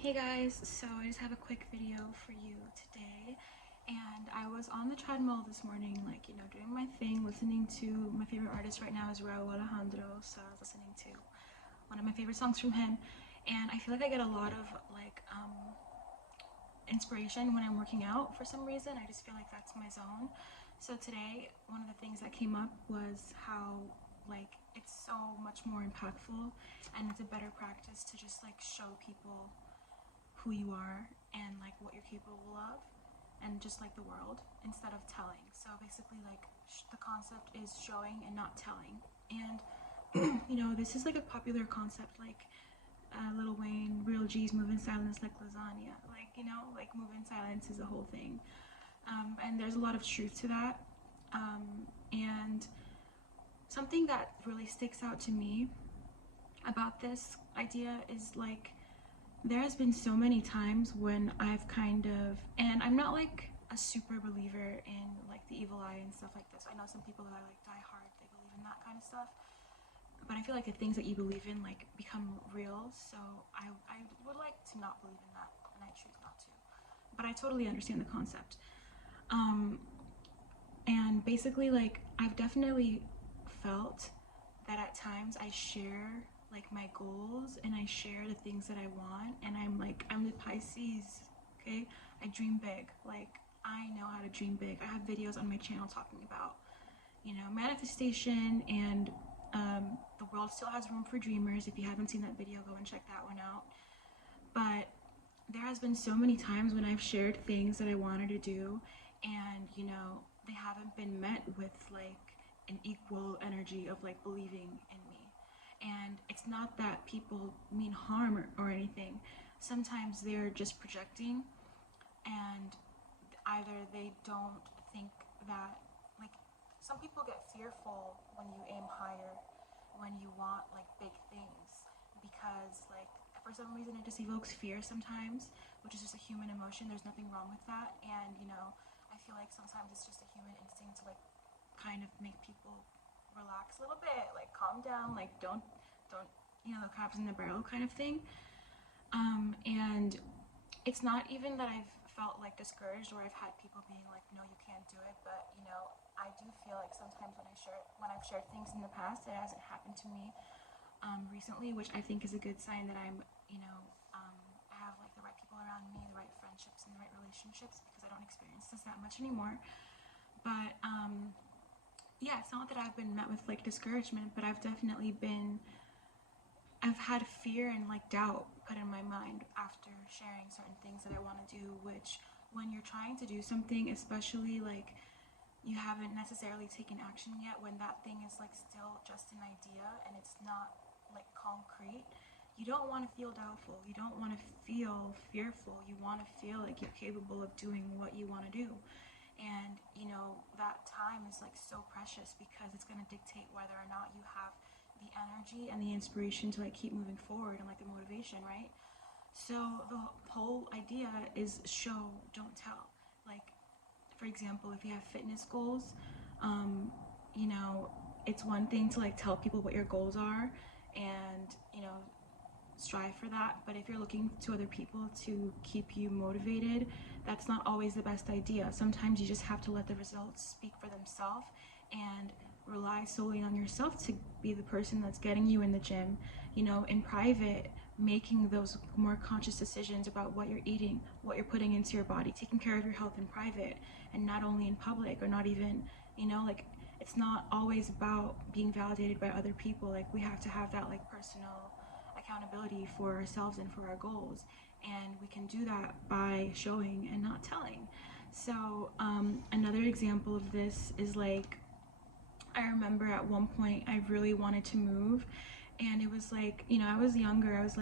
Hey guys, so I just have a quick video for you today, and I was on the treadmill this morning, doing my thing, listening to my favorite artist right now is Alejandro, so I was listening to one of my favorite songs from him, and I feel like I get a lot of inspiration when I'm working out for some reason. I just feel like that's my zone. So today, one of the things that came up was how it's so much more impactful and it's a better practice to just show people who you are and what you're capable of, and just the world, instead of telling. So basically the concept is showing and not telling. And this is a popular concept, Lil Wayne, Real G's move in silence like lasagna, move in silence is a whole thing. And there's a lot of truth to that. And something that really sticks out to me about this idea is there has been so many times when I've and I'm not a super believer in the evil eye and stuff like this. I know some people that are die hard, they believe in that kind of stuff, but I feel the things that you believe in become real. So I would like to not believe in that, and I choose not to, but I totally understand the concept. And basically I've definitely felt that at times I share my goals and I share the things that I want, and I'm the Pisces, okay? I dream big. I know how to dream big. I have videos on my channel talking about manifestation, and the world still has room for dreamers. If you haven't seen that video, go and check that one out. But there has been so many times when I've shared things that I wanted to do, and they haven't been met with an equal energy of believing in me. And it's not that people mean harm or anything. Sometimes they're just projecting, and either they don't think that, some people get fearful when you aim higher, when you want big things, because for some reason it just evokes fear sometimes, which is just a human emotion. There's nothing wrong with that. And I feel sometimes it's just a human instinct to kind of make people relax a little bit, calm down, don't the crabs in the barrel kind of thing. And it's not even that I've felt discouraged, or I've had people being no, you can't do it, but I do feel sometimes when I've shared things in the past, it hasn't happened to me recently, which I think is a good sign that I'm I have the right people around me, the right friendships and the right relationships, because I don't experience this that much anymore. But yeah, it's not that I've been met with discouragement, but I've had fear and doubt put in my mind after sharing certain things that I want to do, which when you're trying to do something, especially you haven't necessarily taken action yet, when that thing is still just an idea and it's not concrete, you don't want to feel doubtful, you don't want to feel fearful, you want to feel you're capable of doing what you want to do. And that time is so precious, because it's going to dictate whether or not you have the energy and the inspiration to keep moving forward, and the motivation, right? So the whole idea is show, don't tell. For example, if you have fitness goals, it's one thing to tell people what your goals are and strive for that, but if you're looking to other people to keep you motivated, that's not always the best idea. Sometimes you just have to let the results speak for themselves and rely solely on yourself to be the person that's getting you in the gym, in private, making those more conscious decisions about what you're eating, what you're putting into your body, taking care of your health in private and not only in public, or not even, it's not always about being validated by other people. We have to have that personal accountability for ourselves and for our goals, and we can do that by showing and not telling. So another example of this is I remember at one point I really wanted to move, and it was I was younger, I was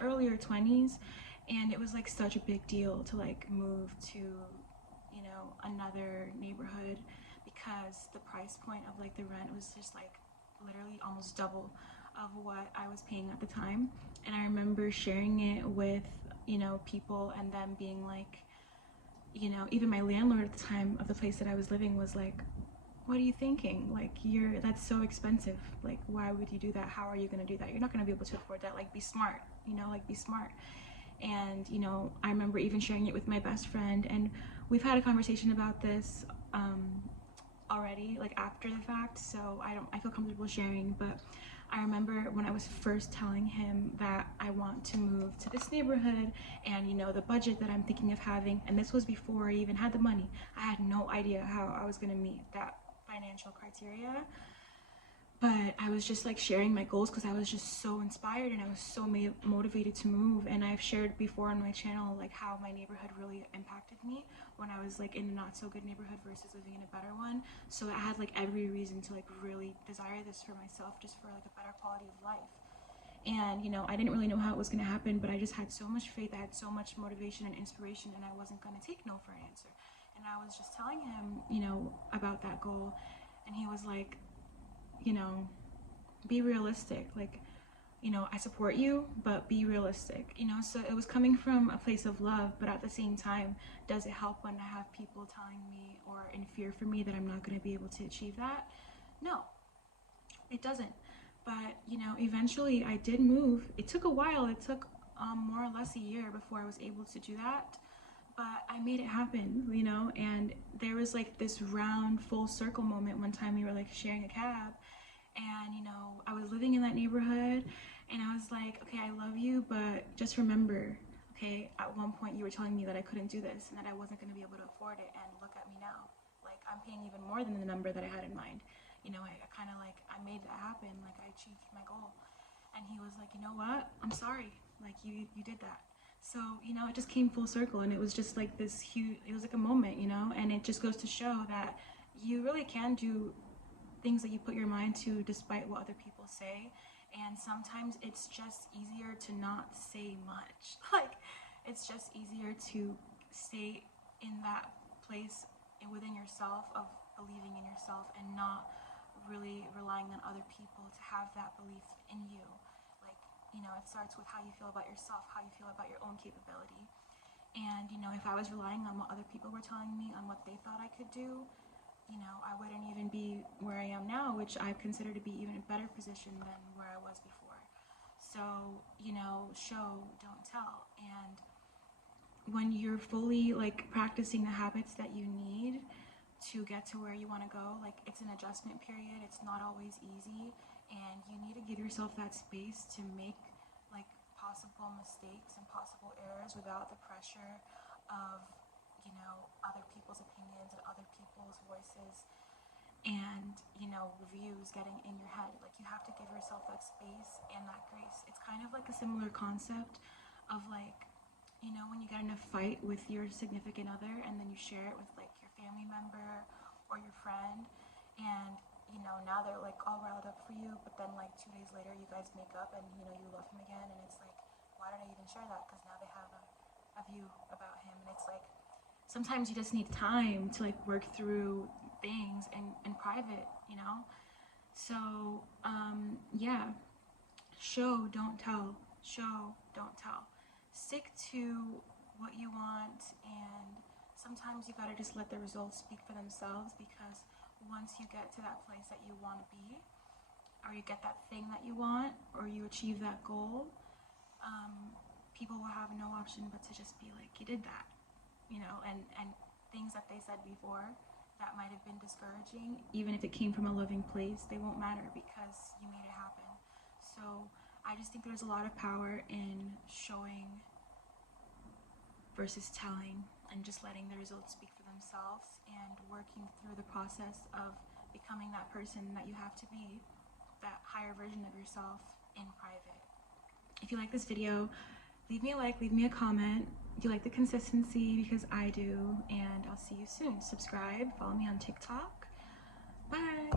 earlier 20s, and it was such a big deal to move to another neighborhood, because the price point of the rent was just literally almost double of what I was paying at the time. And I remember sharing it with people, and them being even my landlord at the time of the place that I was living was what are you thinking? That's so expensive. Why would you do that? How are you going to do that? You're not going to be able to afford that. Be smart, be smart. And you know, I remember even sharing it with my best friend, and we've had a conversation about this already, like after the fact, so I feel comfortable sharing. But I remember when I was first telling him that I want to move to this neighborhood, and you know, the budget that I'm thinking of having, and this was before I even had the money. I had no idea how I was going to meet that financial criteria, but I was just like sharing my goals because I was just so inspired and I was so motivated to move. And I've shared before on my channel like how my neighborhood really impacted me when I was like in a not so good neighborhood versus living in a better one. So I had like every reason to like really desire this for myself, just for like a better quality of life. And you know, I didn't really know how it was going to happen, but I just had so much faith, I had so much motivation and inspiration, and I wasn't going to take no for an answer. And I was just telling him, you know, about that goal, and he was like, you know, be realistic. Like, you know, I support you, but be realistic, you know. So it was coming from a place of love, but at the same time, does it help when I have people telling me or in fear for me that I'm not going to be able to achieve that? No, it doesn't. But you know, eventually I did move. It took a while. It took more or less a year before I was able to do that, but I made it happen, you know. And there was like this round full circle moment one time. We were like sharing a cab, and you know, I was living in that neighborhood, and I was like, okay, I love you, but just remember, okay, at one point you were telling me that I couldn't do this and that I wasn't going to be able to afford it, and look at me now. Like, I'm paying even more than the number that I had in mind. You know, I kind of like, I made that happen. Like, I achieved my goal. And he was like, you know what, I'm sorry, like you did that. So, you know, it just came full circle, and it was just like this huge, it was like a moment, you know. And it just goes to show that you really can do things that you put your mind to despite what other people say. And sometimes it's just easier to not say much. Like, it's just easier to stay in that place within yourself of believing in yourself and not really relying on other people to have that belief in you. Like, you know, it starts with how you feel about yourself, how you feel about your own capability. And you know, if I was relying on what other people were telling me, on what they thought I could do, you know, I wouldn't even be where I am now, which I consider to be even a better position than where I was before. So, you know, show, don't tell. And when you're fully like practicing the habits that you need to get to where you want to go, like, it's an adjustment period. It's not always easy, and you need to give yourself that space to make like possible mistakes and possible errors without the pressure of, you know, other people's opinions and other people's voices and, you know, reviews getting in your head. Like, you have to give yourself that space and that grace. It's kind of like a similar concept of like, you know, when you get in a fight with your significant other and then you share it with like your family member or your friend, and you know, now they're like all riled up for you, but then like 2 days later you guys make up and you know, you love him again, and it's like, why did I even share that? Because now they have a view about him. And it's like, sometimes you just need time to like work through things in private, you know. So yeah, show, don't tell. Show, don't tell. Stick to what you want, and sometimes you gotta just let the results speak for themselves, because once you get to that place that you want to be, or you get that thing that you want, or you achieve that goal, people will have no option but to just be like, you did that, you know. And things that they said before that might have been discouraging, even if it came from a loving place, they won't matter because you made it happen. So I just think there's a lot of power in showing versus telling, and just letting the results speak for themselves and working through the process of becoming that person that you have to be, that higher version of yourself, in private. If you like this video, leave me a like, leave me a comment. Do you like the consistency? Because I do. And I'll see you soon. Subscribe, follow me on TikTok. Bye.